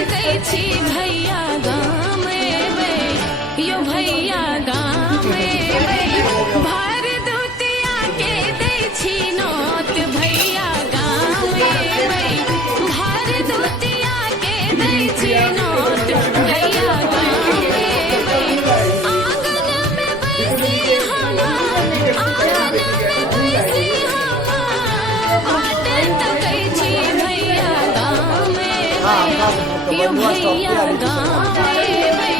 तकै छी भैया गाम एबै यो भैया गाम एबै भर दुतिया के दै छी नोत भैया गाम एबै भर दुतिया के दै छी नोत भैया गाम एबै आंगन में बैसी हम आंगन में बैसी हम बाट तकै छी भैया गाम एबै यो भैया गाम एबै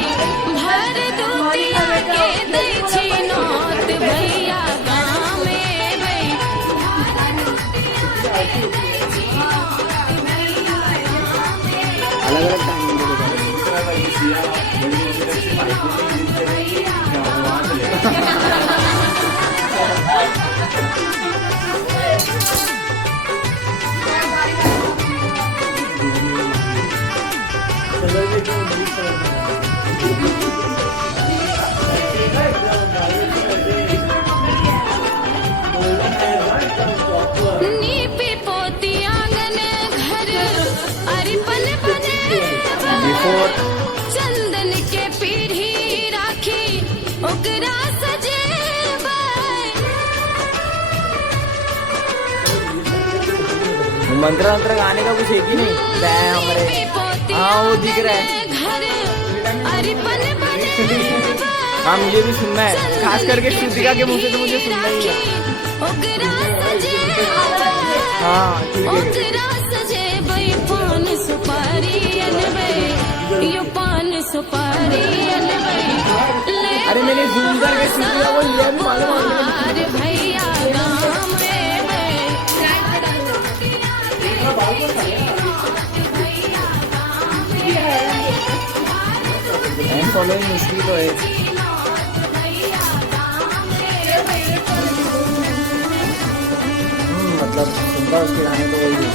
भर दुतिया के दै छी नोत भैया गाम एबै अलग अलग टाइम नीपी पोती आंगन घर अरिपन बने चंदन के पीढ़ी राखी ओकरा सजेबै मंत्र मंत्र गाने का कुछ एक ही नहीं हमारे। हाँ वो दिख रहा है। घर अरिपन बने हाँ मुझे भी सुनना है, खास करके श्रुतिका के मुंह से तो मुझे सुनना ही है। ओकरा सजेबै हाँ ठीक है। ओकरा सजेबै पान सुपारी अनबै यो पान सुपारी अनबै अरे मैंने जूम करके श्रुतिका को लिया भी मालूम है। अरे भैया गाम एबै फॉलोइंग मुश्किल तो है। मतलब सुनता उसके गाने तो वही है।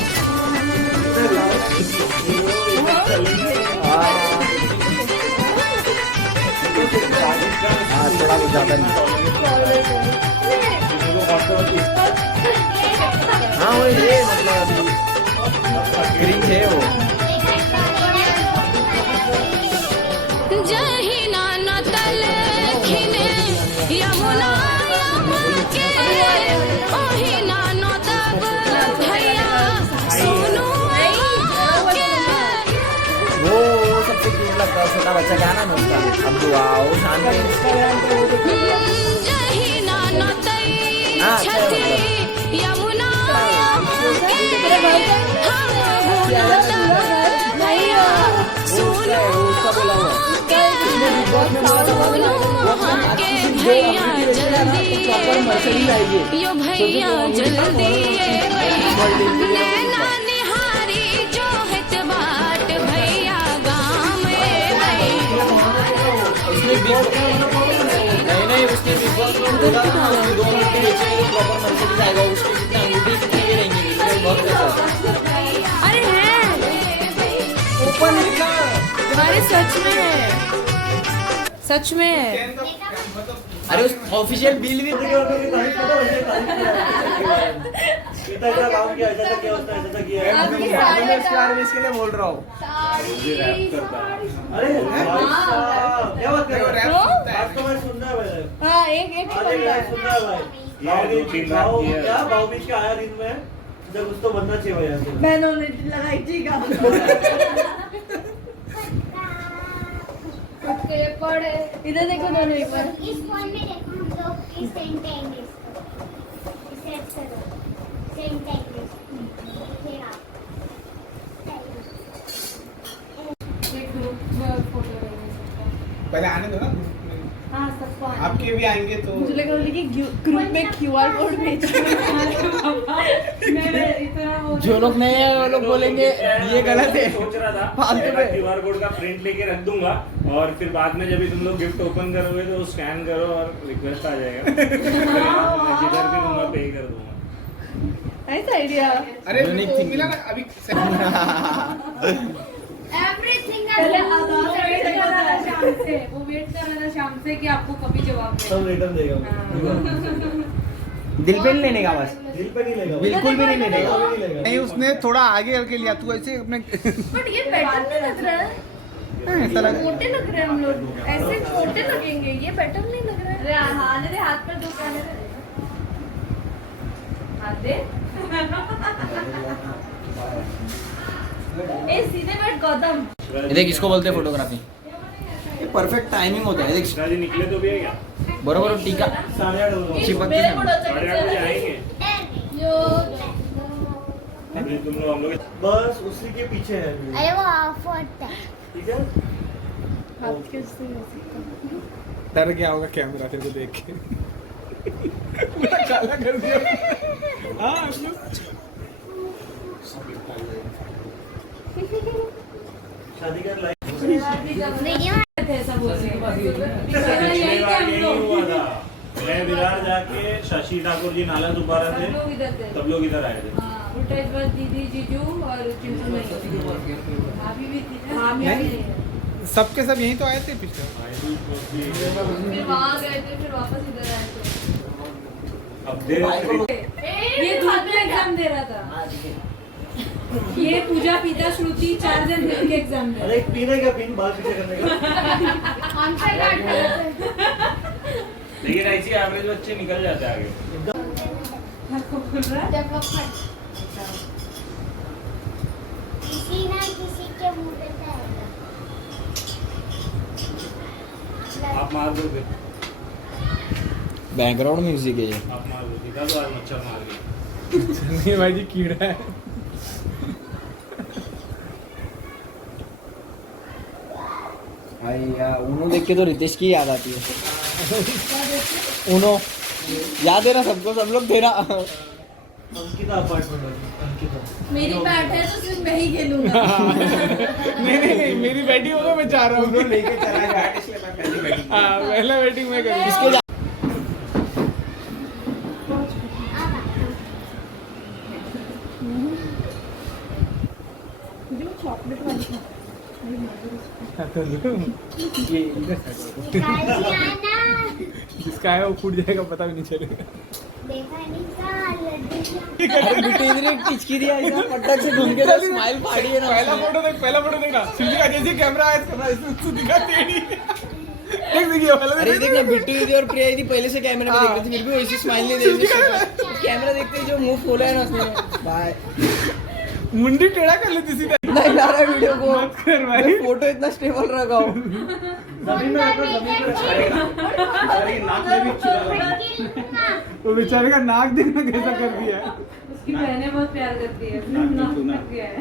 हाँ थोड़ा कुछ ज्यादा नहीं। हाँ वही है, मतलब अभी क्रिंज है वो। जहिना नतल खिने यमुना यमन के ओहिना नतब भैया सुनो के वो सबसे क्यूट लगता है छोटा बच्चा, क्या नाम है उसका? अब्दू। आओ शांति। जहिना नतई हाँ, छठी यमुना यमन के हम नतब भैया सुनो के भैया जल्दी यो भैया जल्दी नैना निहारी जो हित बाट भैया गाम एबै नहीं उसके बिग बॉस में बोला था ना, उसके 2 मिनट के नीचे प्रॉपर मर्सिडीज आएगा, उसके कितना अंगूठी कितने के रहेंगे, इसमें बहुत पैसा। अरे है ऊपर लिखा अरे सच में है, सच में है। अरे उस ऑफिशियल बिल भी इसके लिए बोल रहा हूँ। अरे क्या बात कर रहे हो? बात तो मैं सुन रहा है। हाँ एक सुन रहा है भाई। क्या भाव-बीज का आया दिन में जब उसको बनना चाहिए भैया से। बहनों ने लगाई थी का इधर देखो दोनों एक बार। इस फोन में देखो हम लोग इस सेंट आएंगे इसको सेट करो सेंट आएंगे फिर आप पहले आने दो ना, हाँ सबको आपके भी आएंगे तो मुझे लगा कि ग्रुप में QR कोड भेजो। जो लोग नहीं है वो लोग बोलेंगे ये गलत है। सोच रहा था फालतू में। QR कोड का प्रिंट लेके रख दूंगा और फिर बाद में जब भी तुम लोग गिफ्ट ओपन करोगे तो स्कैन करो और रिक्वेस्ट आ जाएगा। जिधर भी दूंगा पे कर दूंगा। Nice idea. अरे Unique वो thinking। मिला ना अभी एवरीथिंग पहले आगाह वेट कर रहा था शाम से, वो वेट कर रहा था शाम से कि आपको कभी जवाब सब रिटर्न देगा। दिल पे नहीं लेने का बस, दिल पे नहीं लेगा, बिल्कुल भी नहीं लेने का। नहीं लेगा। नहीं उसने थोड़ा आगे करके लिया, तू ऐसे अपने बट ये बेटर नहीं लग रहा है, ऐसा लग मोटे लग रहे हैं हम लोग, ऐसे छोटे लगेंगे, ये बेटर नहीं लग रहा है। अरे हाँ दे हाथ में दुकान है, हाथ दे। ए सीधे बैठ गौतम। ये देख इसको बोलते हैं फोटोग्राफी, ये परफेक्ट टाइमिंग होता है। देख दादी निकले तो भी है क्या? बरोबर टीका 8:30 होगा। चिपक मेरे के को डर 8:30 बजे आएंगे। यो अभी तुम लोग हम लोग बस उसी के पीछे है अभी। अरे वो ऑफ होता है। ठीक है। हाथ कैसे ऐसे डर गया होगा कैमरा तेरे को देख के। पूरा काला कर दिया। हाँ शादी का लाइफ वीडियो ऐसा बोलने के बाद पिछली बार यही हुआ था। मैं विरार जाके शशि ठाकुर जी नाला दोबारा थे, लोग इधर थे। तब लोग इधर आए थे। हाँ, उल्टा इस बार दीदी जीजू और चिंटू नहीं, भाभी भी थी ना, भाभी भी थी। सबके सब यहीं तो आए थे पिछले। फिर वहाँ गए थे, फिर वापस इधर आए थे। अब दे ये धूप में एग्जाम दे रहा था, ये पूजा पीता श्रुति 4 दिन मिल के एग्जाम दे अरे एक पीने का पिन बाल पीछे करने का। लेकिन ऐसी एवरेज बच्चे निकल जाते हैं आगे। किसी ना किसी के मुंह पे जाएगा। आप मार दोगे, बैकग्राउंड म्यूजिक है ये। आप मार दो, दिखा दो आज मच्छर मार के। नहीं भाई जी कीड़ा है। भाई यार उनो देख के तो रितेश की याद आती है। उनो याद है ना सबको, सब लोग तेरा अंकिता अपार्टमेंट अंकिता। मेरी बैट है तो सिर्फ मैं ही खेलूंगा। नहीं मेरी बैटिंग होगा, मैं चाह रहा हूँ लेके चला गया इसलिए मैं पहली बैटिंग। हाँ पहला बैटिंग मैं करूँगा। इसके जा- ये इधर से गालियाना जिसका है वो फूट जाएगा, पता भी नहीं चलेगा। देखा नहीं का लड्डू। अरे बेटे इधर एक टिचकी दिया ऐसा पटक से घूम के तो स्माइल फाड़ी है ना। पहला फोटो देखना, सिद्धि का जैसे कैमरा आया कैमरा इसको दिखा टेढ़ी। देख देखिए पहला अरे देखना बिट्टू दीदी और प्रिया दीदी पहले से कैमरे में देख रही थी, फिर भी वैसी स्माइल नहीं दे रही थी। कैमरा देखते ही जो मुंह खोला है ना उसने, बाय मुंडी टेढ़ा कर लेती सीधा। नहीं ला रहा वीडियो को। मत कर भाई। फोटो इतना स्टेबल रखा हो। जमीन में रखो, जमीन पे रखो। अरे नाक में भी चुरा। वो बेचारे का नाक देखना कैसा कर दिया है। उसकी बहनें बहुत प्यार करती है, नाक लग गया है।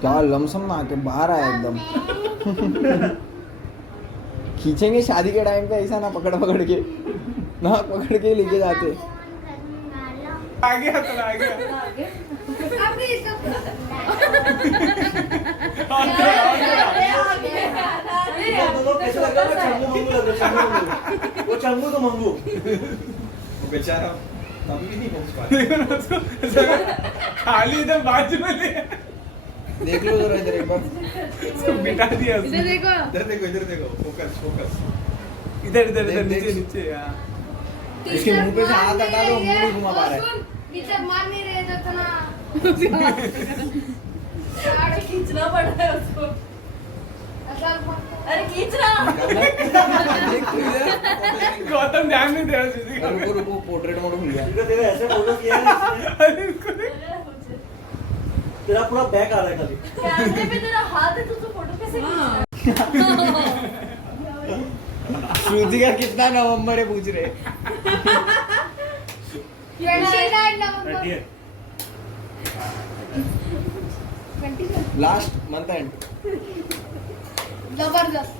क्या लमसम ना के बाहर आया एकदम। खींचेंगे शादी के टाइम पे ऐसा ना पकड़ पकड़ के, ना पकड़ के लेके जाते। आ गया तो आ गया। दोनों कैसे लग रहा है? चंगू मंगू लग रहा है, चंगू मंगू। वो चंगू तो मंगू। वो बेचारा तभी भी नहीं पहुंच पाया। देखो ना उसको ऐसा खाली इधर बाजू में ले देख लो जरा इधर एक बार। उसको बिठा दिया इधर उसने। देखो, इधर देखो फोकस फोकस। इधर इधर इधर देख, नीचे देख। नीचे यार। इसके मुंह पे से हाथ हटा दो, मुंह नहीं घुमा पा रहा है। टीचर मार नहीं रहे थे ना। अरे खींचना पड़ रहा है उसको। अरे खींच रहा। देख तू इधर। गौतम ध्यान नहीं दे रहा सीधी का। रुको रुको, पोर्ट्रेट मोड खुल गया। ठीक है, तेरे ऐसे फोटो किया है ना इसने। अरे इसको देख। तेरा पूरा बैक आ रहा है खाली। कैमरे पे तेरा हाथ है तो तू फोटो कैसे खींच रहा है? श्रुति का कितना नवंबर है पूछ रहे। 29 नवंबर। 30th। Last month and. जबरदस्त।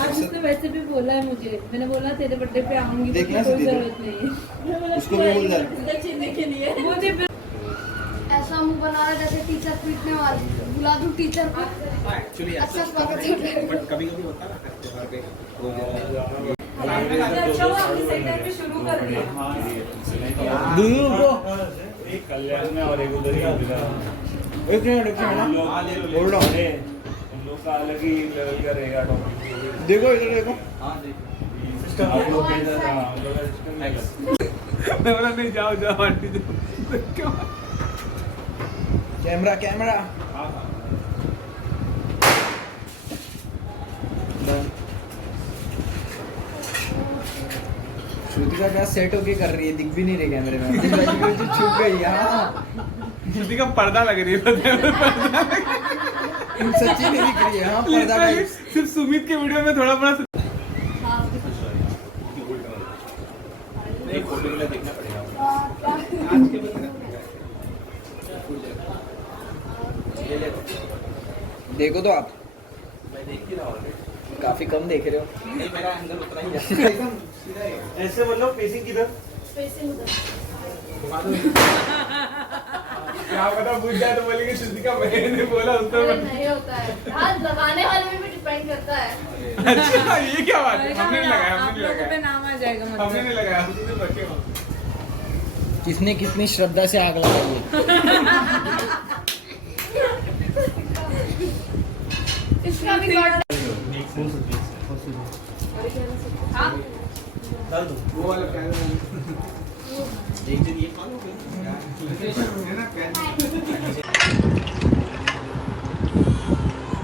आज उसने वैसे भी बोला है मुझे, मैंने बोला तेरे बर्थडे पे आऊंगी, देखना कोई सीधे। जरूरत नहीं है। उसको भी बोल दे। दक्षिणे के लिए मुझे फिर ऐसा मुंह बना रहा जैसे टीचर पीटने वाली, बुला दूं टीचर को। एक्चुअली अच्छा स्वागत है। बट कभी-कभी होता है ना त्योहार पे हो जाता है। अच्छा हुआ हमने सही टाइम पे शुरू कर दिया। दूर को एक कल्याण में और एक उधर ही होगा। एक मिनट हम लोग होल्ड ऑन। हम लोग का अलग ही लेवल का रहेगा टॉपिक। देखो इधर देखो। हां देखो आप लोग के साथ, हाँ, हम लोग का system नहीं करते। मैं बोला नहीं जाओ जाओ आंटी जी क्यों कैमरा कैमरा हाँ, हाँ। श्रुतिका क्या सेट होके कर रही है, दिख भी नहीं रही कैमरे में। जो छुप गई। हाँ श्रुति का पर्दा लग रही है सच्ची नहीं दिख रही है। हाँ पर्दा टाइप। सिर्फ सुमित के वीडियो में थोड़ा बड़ा नहीं फोटो के लिए देखना पड़ेगा। देखो तो आप। मैं देख ही रहा हूँ, काफी कम देख रहे हो। नहीं मेरा एंगल उतना ही है। ऐसे बोलो फेसिंग किधर? क्या पता पूछ जाए तो बोलेंगे श्रुति का मैंने बोला उसको। नहीं होता है, हाथ लगाने वाले में भी डिपेंड करता है। अच्छा ये क्या बात है, हमने नहीं लगाया, आप हमने नहीं लोगों पे लगाया, नाम आ जाएगा हमने मतलब। नहीं लगाया, हमने तो रखे हो। किसने कितनी श्रद्धा से आग लगाई है। इसका भी गॉड डाल दो। वो वाला कैमरा एक दिन ये फॉलो है ना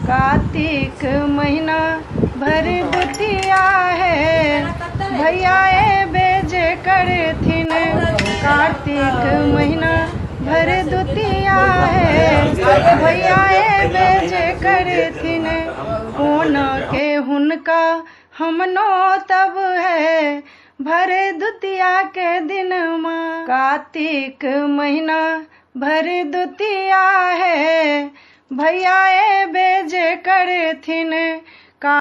कार्तिक महीना भर दुतिया है, भैया ए बेजे करथिन। कार्तिक महीना भर दुतिया है, भैया ए बेजे करथिन। कौन के हुनका हमनो तब है, भर दुतिया के दिन माँ। कार्तिक महीना भर दुतिया है, भैया ए बेजे करथिन।